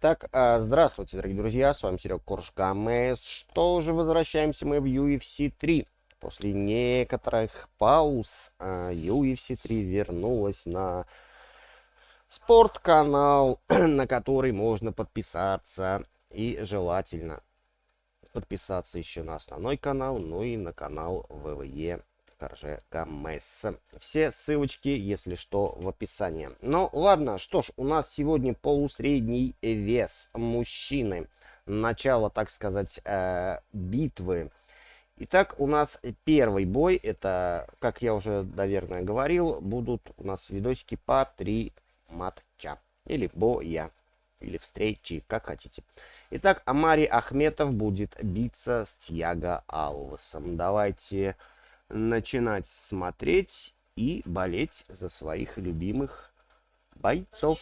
Итак, здравствуйте, дорогие друзья, с вами Серега Корж-Гамес. Что же, возвращаемся мы в UFC 3. После некоторых пауз UFC 3 вернулась на спортканал, на который можно подписаться. И желательно подписаться еще на основной канал, ну и на канал ВВЕ Корж-Гамес. Все ссылочки, если что, в описании. Ну ладно, что ж, у нас сегодня полусредний вес мужчины. Начало, так сказать, битвы. Итак, у нас первый бой, это, как я уже, наверное, говорил, будут у нас видосики по 3 матча. Или боя, или встречи, как хотите. Итак, Omari Akhmedov будет биться с Thiago Alvesом. Давайте начинать смотреть и болеть за своих любимых бойцов.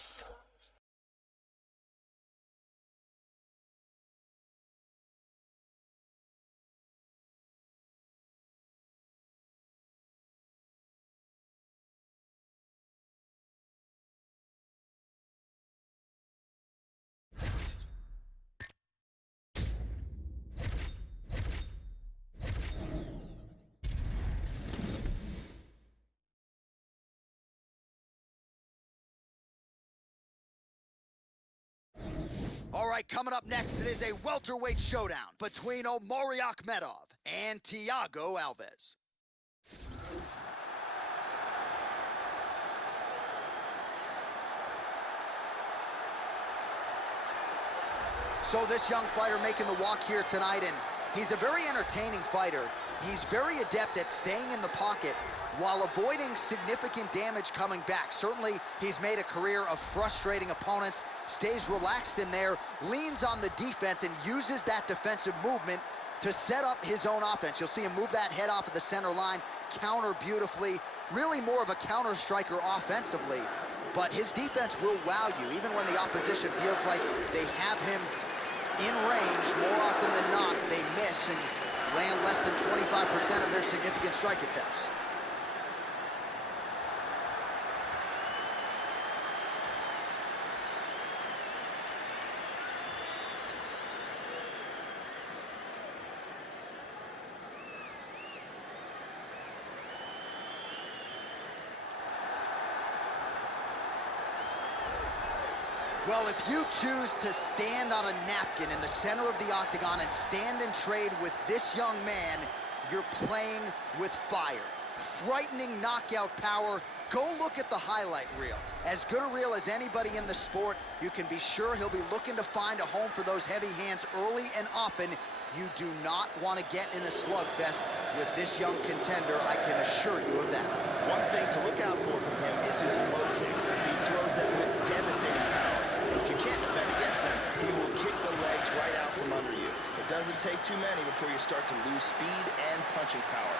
All right, coming up next, it is a welterweight showdown between Omari Akhmedov and Thiago Alves. So this young fighter making the walk here tonight, and he's a very entertaining fighter. He's very adept at staying in the pocket while avoiding significant damage coming back. Certainly, he's made a career of frustrating opponents, stays relaxed in there, leans on the defense, and uses that defensive movement to set up his own offense. You'll see him move that head off of the center line, counter beautifully, really more of a counter striker offensively. But his defense will wow you, even when the opposition feels like they have him in range. More often than not, they miss and land less than 25% of their significant strike attempts. Well, if you choose to stand on a napkin in the center of the octagon and stand and trade with this young man, you're playing with fire. Frightening knockout power. Go look at the highlight reel. As good a reel as anybody in the sport, you can be sure he'll be looking to find a home for those heavy hands early and often. You do not want to get in a slugfest with this young contender, I can assure you of that. One thing to look out for from him is his low kicks. He throws them with devastating power. If you can't defend against them, he will kick the legs right out from under you. It doesn't take too many before you start to lose speed and punching power.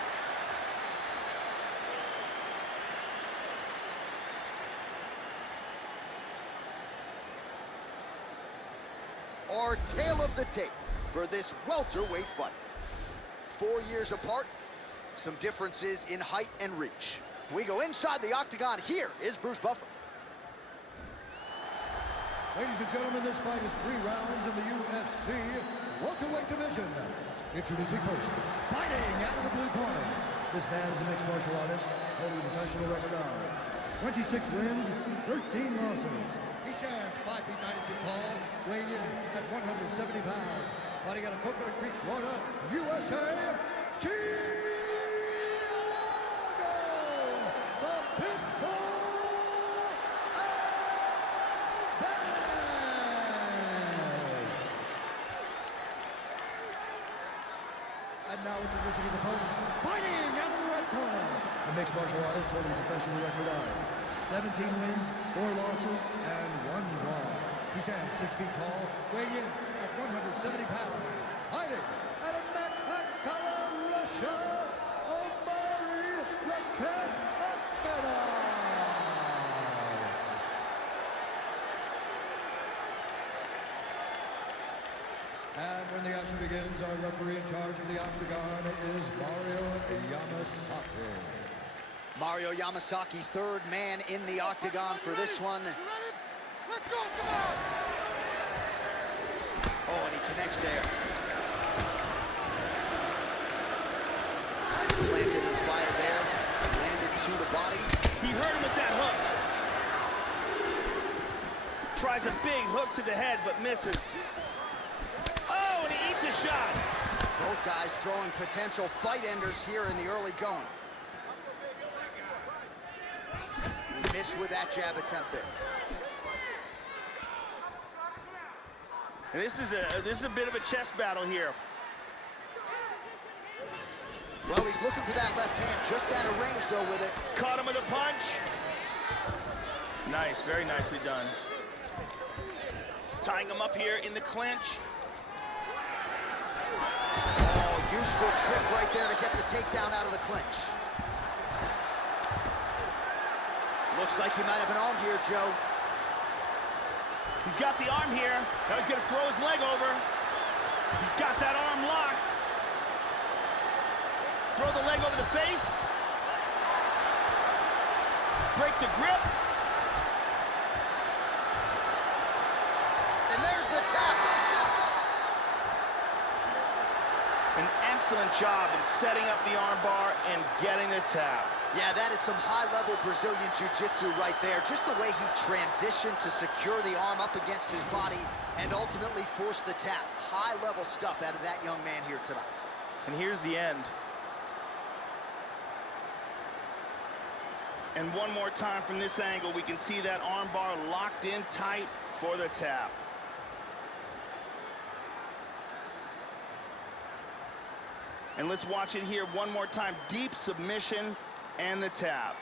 Our tale of the tape for this welterweight fight. 4 years apart, some differences in height and reach. We go inside the octagon. Here is Bruce Buffer. Ladies and gentlemen, this fight is 3 rounds in the UFC welterweight division. Introducing first, fighting out of the blue corner. This man is a mixed martial artist, holding a professional record of 26 wins, 13 losses. He stands 5 feet 9 inches tall, weighing in at 170 pounds. Fighting out of Coconut Creek, Florida, USA, Thiago, the Pitbull. And now introducing his opponent, fighting out of the red corner. A mixed martial artist holding a professional record of 17 wins, 4 losses, and 1 draw. He stands 6 feet tall, weighing in at 170 pounds. Fighting out of Akhmedov, Russia, Omari Akhmedov. And when the action begins, our referee in charge of the octagon is Mario Yamasaki. Mario Yamasaki, third man in the octagon for this one. Let's go, come on! Oh, and he connects there. Planted and fired there. Landed to the body. He hurt him with that hook. Tries a big hook to the head, but misses. Oh, and he eats a shot. Both guys throwing potential fight enders here in the early going. He missed with that jab attempt there. And this is a bit of a chess battle here. Well, he's looking for that left hand, just out of range, though, with it. Caught him with a punch. Nice, very nicely done. Tying him up here in the clinch. Oh, useful trick right there to get the takedown out of the clinch. Looks like he might have an arm here, Joe. He's got the arm here. Now he's going to throw his leg over. He's got that arm locked. Throw the leg over the face. Break the grip. And there's the tap. An excellent job in setting up the arm bar and getting the tap. Yeah, that is some high-level Brazilian jiu-jitsu right there. Just the way he transitioned to secure the arm up against his body and ultimately force the tap. High-level stuff out of that young man here tonight. And here's the end. And one more time from this angle, we can see that arm bar locked in tight for the tap. And let's watch it here one more time. Deep submission and the tap.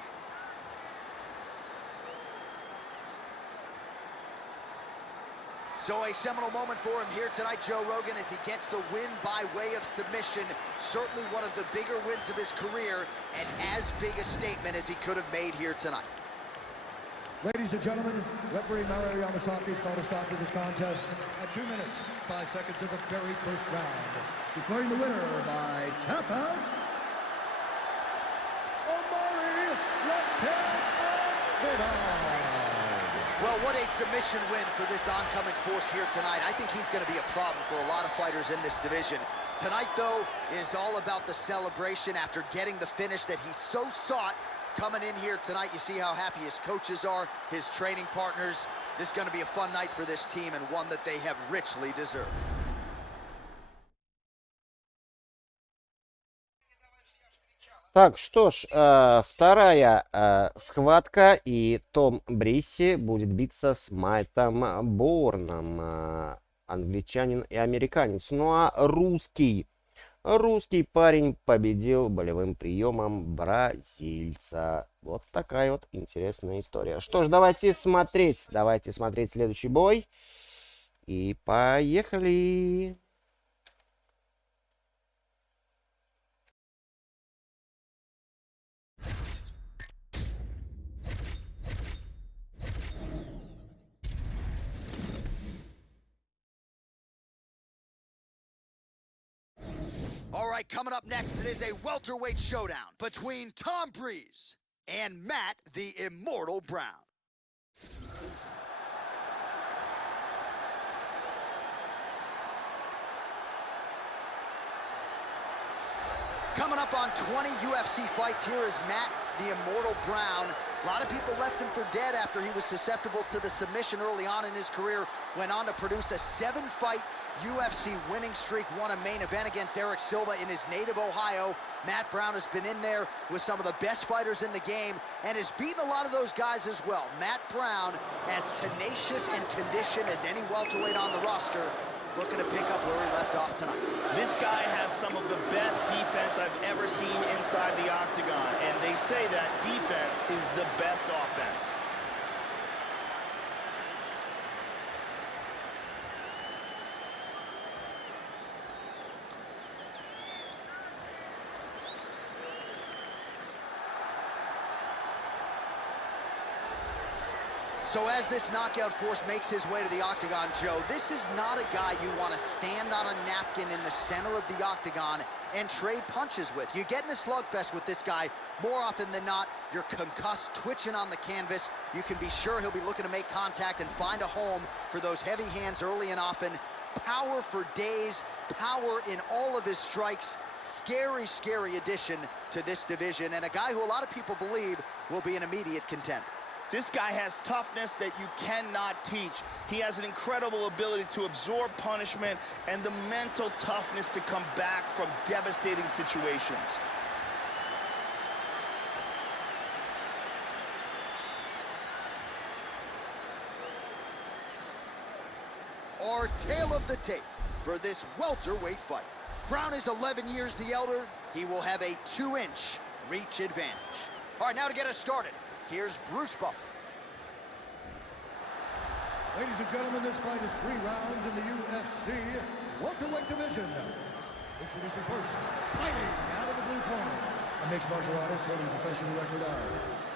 So a seminal moment for him here tonight, Joe Rogan, as he gets the win by way of submission. Certainly one of the bigger wins of his career, and as big a statement as he could have made here tonight. Ladies and gentlemen, referee Mario Yamasaki has called a stop to this contest at 2 minutes, 5 seconds of the very first round. Declaring the winner by tap out, Omari Akhmedov. Well, what a submission win for this oncoming force here tonight. I think he's going to be a problem for a lot of fighters in this division. Tonight, though, is all about the celebration after getting the finish that he so sought. Coming in here tonight, you see how happy his coaches are, his training partners. This is going to be a fun night for this team and one that they have richly deserved. Так, что ж, вторая схватка, и Том Брисси будет биться с Майтом Борном, англичанин и американец. Ну а русский парень победил болевым приемом бразильца. Вот такая вот интересная история. Что ж, давайте смотреть следующий бой. И поехали! All right, coming up next, it is a welterweight showdown between Tom Breese and Matt the Immortal Brown. Coming up on 20 UFC fights, here is Matt the Immortal Brown. A lot of people left him for dead after he was susceptible to the submission early on in his career. Went on to produce a 7-fight UFC winning streak, won a main event against Eric Silva in his native Ohio. Matt Brown has been in there with some of the best fighters in the game and has beaten a lot of those guys as well. Matt Brown, as tenacious and conditioned as any welterweight on the roster, looking to pick up where he left off tonight. This guy has some of the best defense I've ever seen inside the octagon, and they say that defense is the best offense. So as this knockout force makes his way to the octagon, Joe, this is not a guy you want to stand on a napkin in the center of the octagon and trade punches with. You get in a slugfest with this guy, more often than not, you're concussed, twitching on the canvas. You can be sure he'll be looking to make contact and find a home for those heavy hands early and often. Power for days, power in all of his strikes. Scary, scary addition to this division, and a guy who a lot of people believe will be an immediate contender. This guy has toughness that you cannot teach. He has an incredible ability to absorb punishment and the mental toughness to come back from devastating situations. Our tale of the tape for this welterweight fight. Brown is 11 years the elder. He will have a 2-inch reach advantage. All right, now to get us started, here's Bruce Buffer. Ladies and gentlemen, this fight is 3 rounds in the UFC welterweight division. Introducing first, fighting out of the blue corner, a mixed martial artist holding a professional record of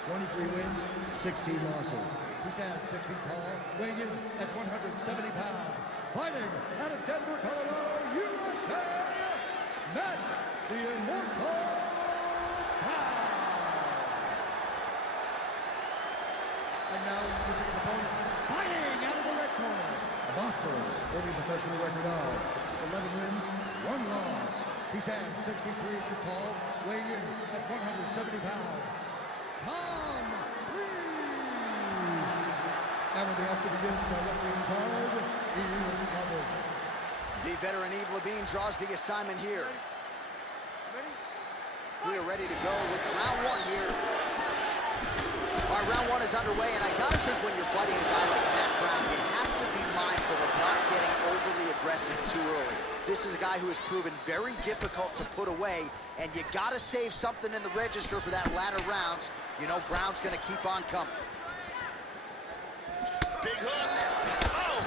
23 wins, 16 losses. He stands 6 feet tall, weighing in at 170 pounds. Fighting out of Denver, Colorado, USA, Matt the Immortal Brown. And now introducing his opponent, fighting out of the red corner, a boxer holding a professional record of 11 wins, 1 loss. He stands 63 inches tall, weighing in at 170 pounds. Tom Breese. And when the action begins, our referee card, he will be covered. The veteran Yves Levine draws the assignment here. We are ready to go with round 1 here. All right, round 1 is underway, and I gotta think when you're fighting a guy like Matt Brown, you have to be mindful of not getting overly aggressive too early. This is a guy who has proven very difficult to put away, and you gotta save something in the register for that latter rounds. You know Brown's gonna keep on coming. Big hook. Oh!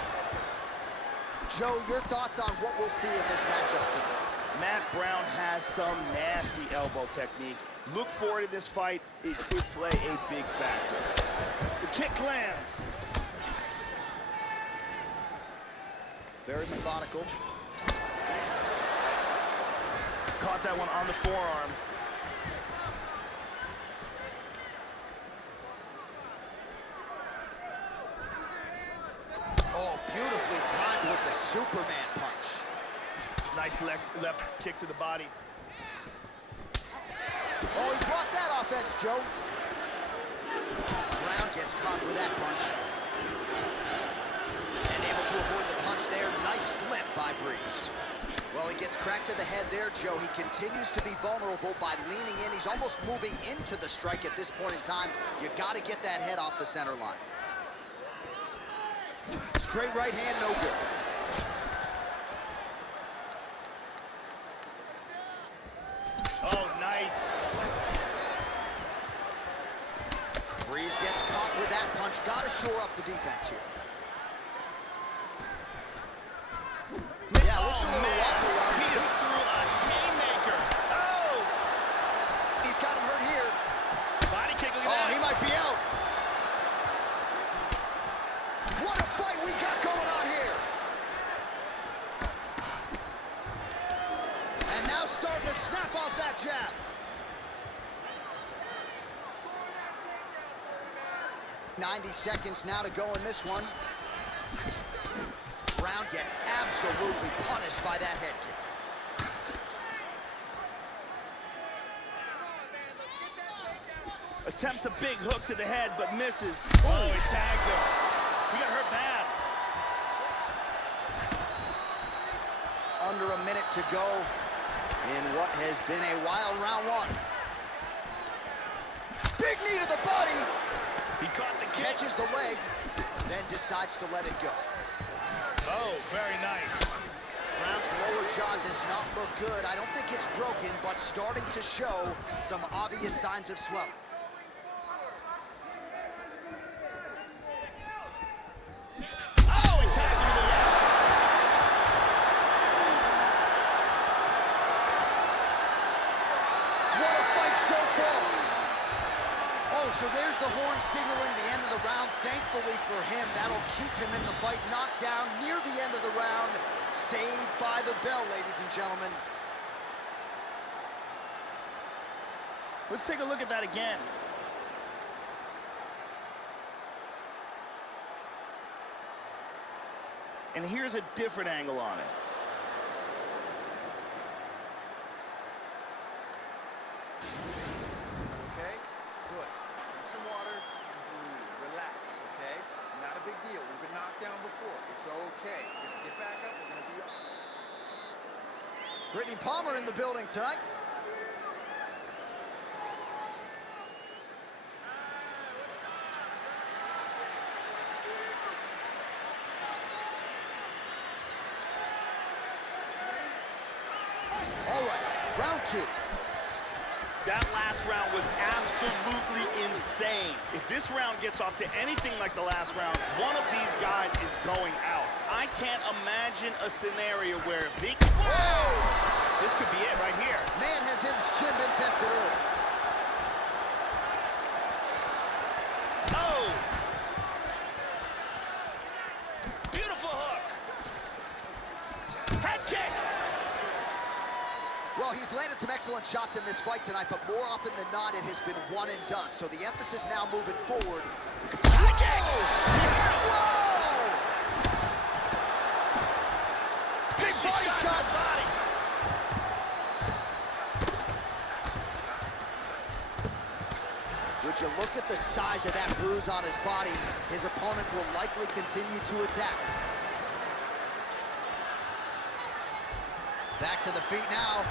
Joe, your thoughts on what we'll see in this matchup today? Matt Brown has some nasty elbow technique. Look forward to this fight. It could play a big factor. The kick lands. Very methodical. Caught that one on the forearm. Oh, beautifully timed with the Superman punch. Nice left kick to the body. Oh, he blocked that offense, Joe. Brown gets caught with that punch. And able to avoid the punch there. Nice slip by Breese. Well, he gets cracked to the head there, Joe. He continues to be vulnerable by leaning in. He's almost moving into the strike at this point in time. You got to get that head off the center line. Straight right hand, no good. Oh, nice. Breese gets caught with that punch. Got to shore up the defense here. Yeah, looks a little wobbly on He his just feet. threw a haymaker. Oh! He's got him hurt here. Body kick, look at Oh, that. he might be out. What a fight we got going on here. And now starting to snap off that jab. 90 seconds now to go in this one. Brown gets absolutely punished by that head kick. Attempts a big hook to the head, but misses. Oh, he tagged him. He got hurt bad. Under a minute to go in what has been a wild round 1. Big knee to the body. He caught the kick. Catches the leg, then decides to let it go. Oh, very nice. Brown's lower jaw does not look good. I don't think it's broken, but starting to show some obvious signs of swelling. Oh, he tagged him in the leg. What a fight so far. Oh, so there's the horn signaling the end of the round. Thankfully for him, that'll keep him in the fight. Knocked down near the end of the round. Saved by the bell, ladies and gentlemen. Let's take a look at that again. And here's a different angle on it. Okay, good. Drink some water, breathe, relax, okay? Not a big deal. We've been knocked down before. It's okay. We're gonna get back up. We're gonna be all right. Brittany Palmer in the building tonight. All right, round two. That last round was absolutely insane. If this round gets off to anything like the last round, one of these guys is going out. I can't imagine a scenario where if he... Whoa! This could be it right here. Man, has his chin been tested early. Oh! Beautiful hook. Head kick. Well, he's landed some excellent shots in this fight tonight, but more often than not, it has been one and done. So the emphasis now moving forward. Head kick. Whoa! Big body shot. Body. Would you look at the size of that bruise on his body? His opponent will likely continue to attack. Back to the feet now.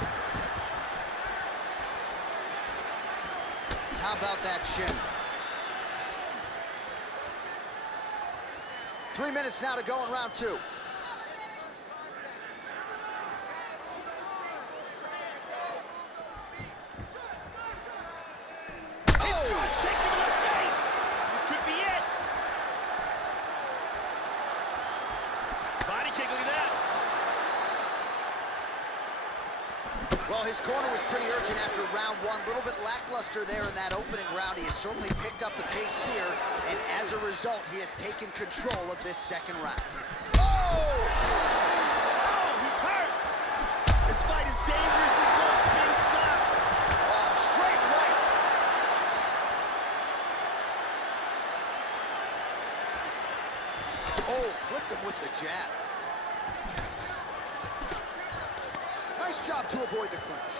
How about that shin? 3 minutes now to go in round two. Well, his corner was pretty urgent after round one. A little bit lackluster there in that opening round. He has certainly picked up the pace here, and as a result, he has taken control of this second round. Oh! Oh, he's hurt! This fight is dangerous and close to being stopped. Oh, straight right. Oh, clipped him with the jab. Nice job to avoid the clinch.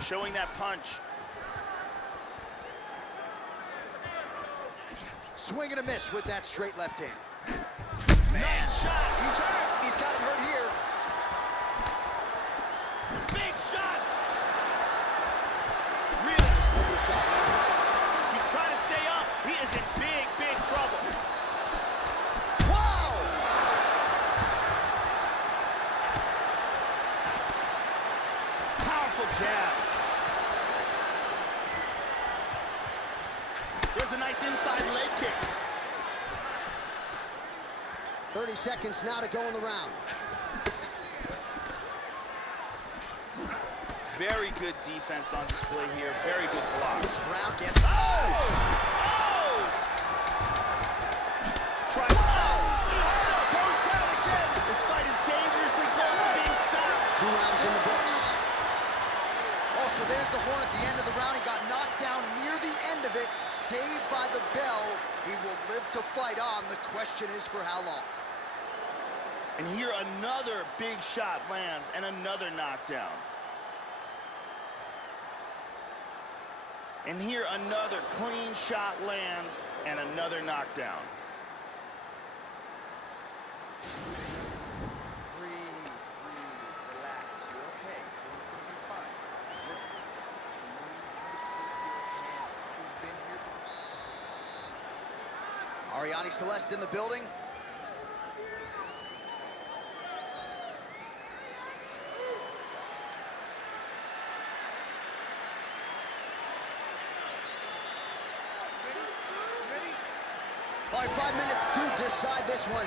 Showing that punch. Swing and a miss with that straight left hand. Nice shot. He's hurt. He's got him hurt here. Big shots. Really nice liver shot. He's trying to stay up. He is in big, big trouble. Wow! Powerful jab. There's a nice inside leg kick. 30 seconds now to go in the round. Very good defense on display here. Very good blocks. Round gets... Oh! Oh! Try. Oh! Goes down again. This fight is dangerously close to being stopped. 2 rounds in the books. Also, there's the horn at the end of the round. He got knocked down near the end of it. Saved by the bell. He will live to fight on. The question is for how long. And here another big shot lands and another knockdown. And here another clean shot lands and another knockdown. Breathe, relax. You're okay. Everything's gonna be fine. Listen, I need you to keep your hands up. We've been here before. Ariane Celeste in the building. All right, 5 minutes to decide this one.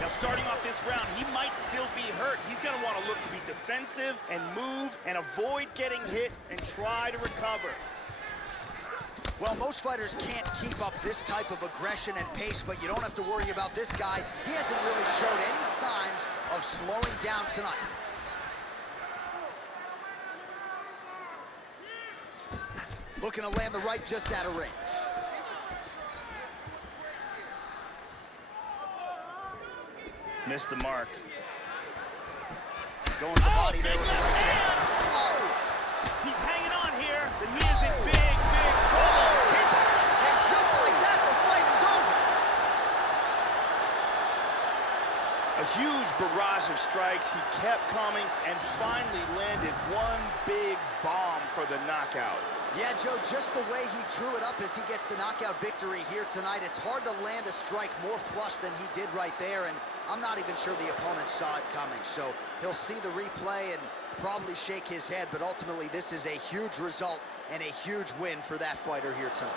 Now starting off this round, he might still be hurt. He's gonna want to look to be defensive and move and avoid getting hit and try to recover. Well, most fighters can't keep up this type of aggression and pace, but you don't have to worry about this guy. He hasn't really showed any signs of slowing down tonight. Looking to land the right just out of range. Missed the mark. Going to the body there with the right hand. Oh! He's hanging on here, but he is in big, big trouble. And just like that, the fight is over. A huge barrage of strikes. He kept coming and finally landed one big bomb for the knockout. Yeah, Joe, just the way he drew it up as he gets the knockout victory here tonight, it's hard to land a strike more flush than he did right there, and I'm not even sure the opponent saw it coming. So he'll see the replay and probably shake his head, but ultimately this is a huge result and a huge win for that fighter here tonight.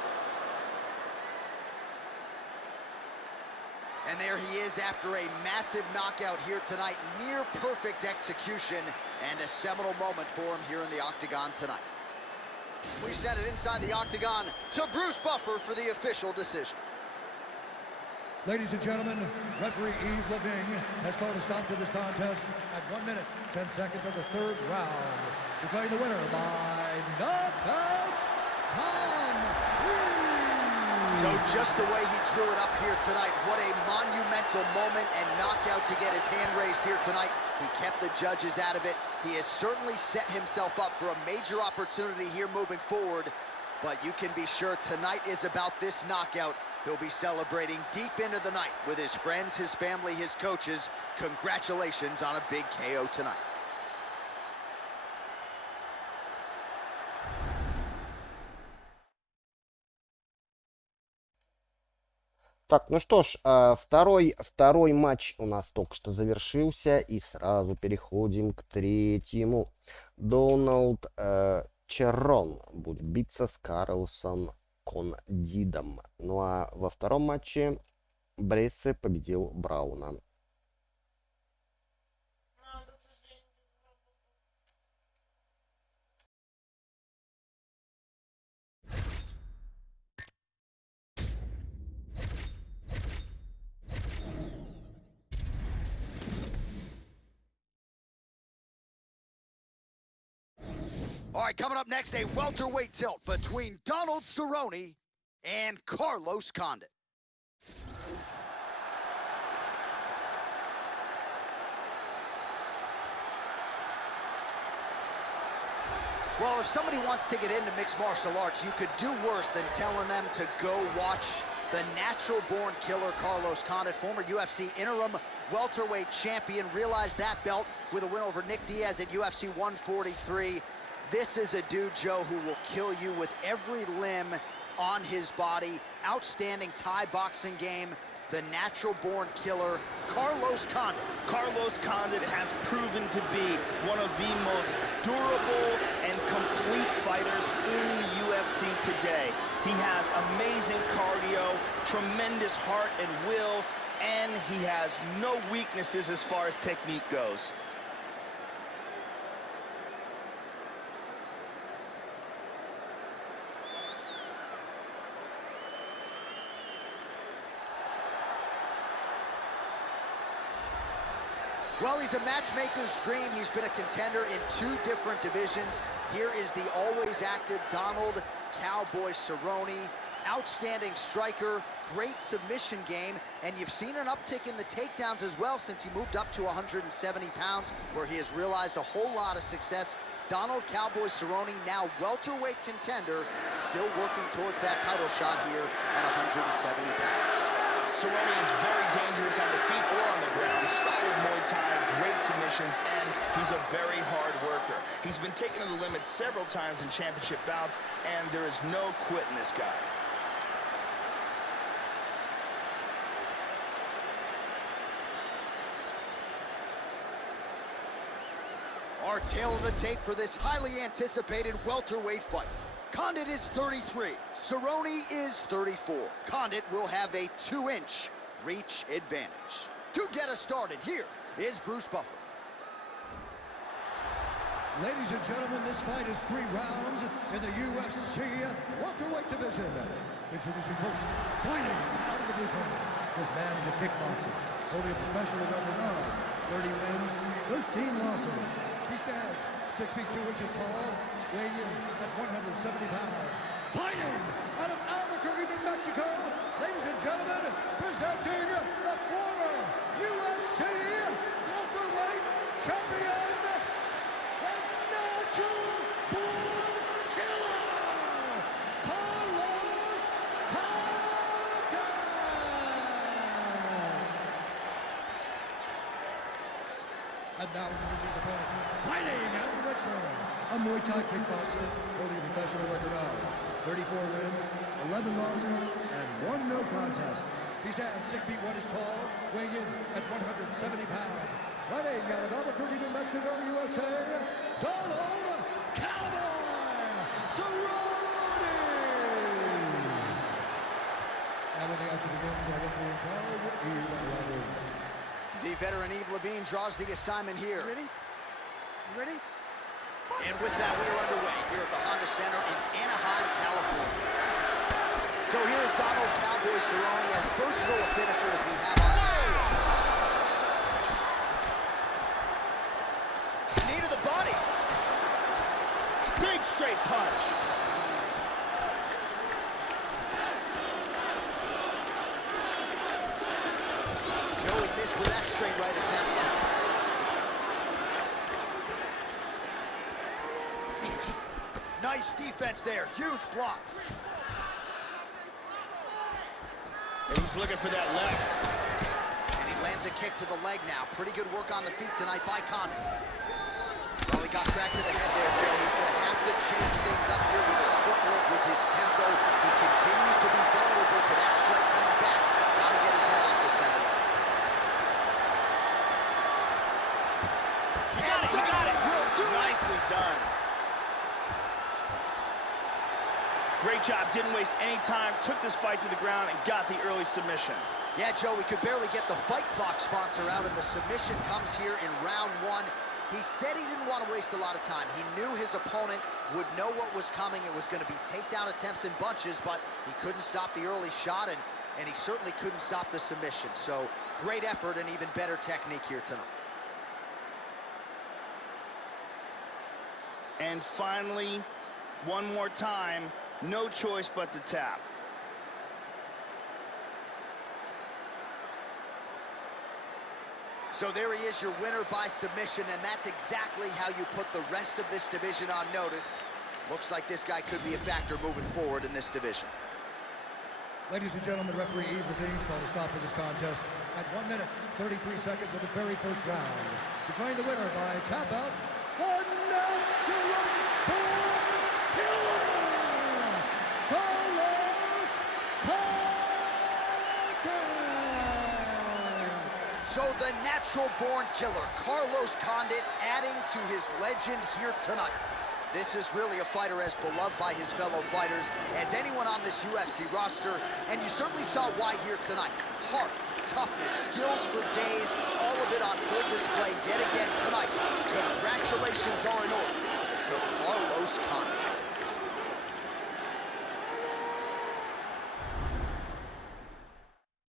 And there he is after a massive knockout here tonight. Near perfect execution and a seminal moment for him here in the octagon tonight. We send it inside the octagon to Bruce Buffer for the official decision. Ladies and gentlemen, referee Yves Lavigne has called a stop to this contest at 1 minute, 10 seconds of the third round. Declaring the winner by knockout, So just the way he drew it up here tonight, what a monumental moment and knockout to get his hand raised here tonight. He kept the judges out of it. He has certainly set himself up for a major opportunity here moving forward. But you can be sure tonight is about this knockout. He'll be celebrating deep into the night with his friends, his family, his coaches. Congratulations on a big KO tonight. Так, ну что ж, второй матч у нас только что завершился, и сразу переходим к третьему. Дональд Cerrone будет биться с Карлосом Кондидом. Ну а во втором матче Breese победил Брауна. All right, coming up next, a welterweight tilt between Donald Cerrone and Carlos Condit. Well, if somebody wants to get into mixed martial arts, you could do worse than telling them to go watch the natural-born killer Carlos Condit, former UFC interim welterweight champion, realized that belt with a win over Nick Diaz at UFC 143. This is a dude, Joe, who will kill you with every limb on his body. Outstanding Thai boxing game. The natural-born killer, Carlos Condit. Carlos Condit has proven to be one of the most durable and complete fighters in UFC today. He has amazing cardio, tremendous heart and will, and he has no weaknesses as far as technique goes. Well, he's a matchmaker's dream. He's been a contender in 2 different divisions. Here is the always active Donald Cowboy Cerrone. Outstanding striker, great submission game, and you've seen an uptick in the takedowns as well since he moved up to 170 pounds, where he has realized a whole lot of success. Donald Cowboy Cerrone, now welterweight contender, still working towards that title shot here at 170 pounds. Cerrone is very dangerous on the feet or on the ground. Solid Muay Thai, great submissions, and he's a very hard worker. He's been taken to the limit several times in championship bouts, and there is no quitting this guy. Our tail of the tape for this highly anticipated welterweight fight. Condit is 33, Cerrone is 34. Condit will have a 2-inch reach advantage. To get us started, here is Bruce Buffer. Ladies and gentlemen, this fight is 3 rounds in the UFC welterweight division. Introducing first, fighting out of the blue corner. This man is a kickboxer, holding a professional record of 30 wins, 13 losses. He stands 6 feet 2 inches tall, weighing in at 170 pounds. Fighting out of Albuquerque, New Mexico, ladies and gentlemen, presenting the former UFC And now introducing his opponent, fighting out of the red corner, a Muay Thai kickboxer holding a professional record of 34 wins, 11 losses, and 1 no contest. He stands 6 feet 1 inch tall, weighing in at 170 pounds. Fighting out of Albuquerque, New Mexico, USA, Donald Cowboy Cerrone! And when the action begins, our referee in charge, Eve Levine. The veteran Eve Levine draws the assignment here. Ready? You ready? And with that, we are underway here at the Honda Center in Anaheim, California. So here's Donald Cowboy Cerrone, as versatile a finisher as we have on. Knee to the body. Big straight punch. Joey missed with that straight right attempt. Nice defense there, huge block. And he's looking for that left. And he lands a kick to the leg now. Pretty good work on the feet tonight by Condit. Well, he got cracked to the head there, Joe. He's going to have to change things up here with his footwork, with his tempo. He continues to be vulnerable to that strike coming back. Got to get his head off the center leg. He got it. Will do it. Nicely done. Great job, didn't waste any time, took this fight to the ground and got the early submission. Yeah, Joe, we could barely get the Fight Clock sponsor out, and the submission comes here in round 1. He said he didn't want to waste a lot of time. He knew his opponent would know what was coming. It was going to be takedown attempts in bunches, but he couldn't stop the early shot, and he certainly couldn't stop the submission. So great effort and even better technique here tonight. And finally, one more time, no choice but to tap. So there he is, your winner by submission, and that's exactly how you put the rest of this division on notice. Looks like this guy could be a factor moving forward in this division. Ladies and gentlemen, referee Eve Levine called a stop for this contest at 1 minute, 33 seconds of the very first round. Declaring the winner by tap out, one natural born killer, Carlos Condit. So the natural-born killer, Carlos Condit, adding to his legend here tonight. This is really a fighter as beloved by his fellow fighters as anyone on this UFC roster, and you certainly saw why here tonight. Heart, toughness, skills for days, all of it on full display yet again tonight. Congratulations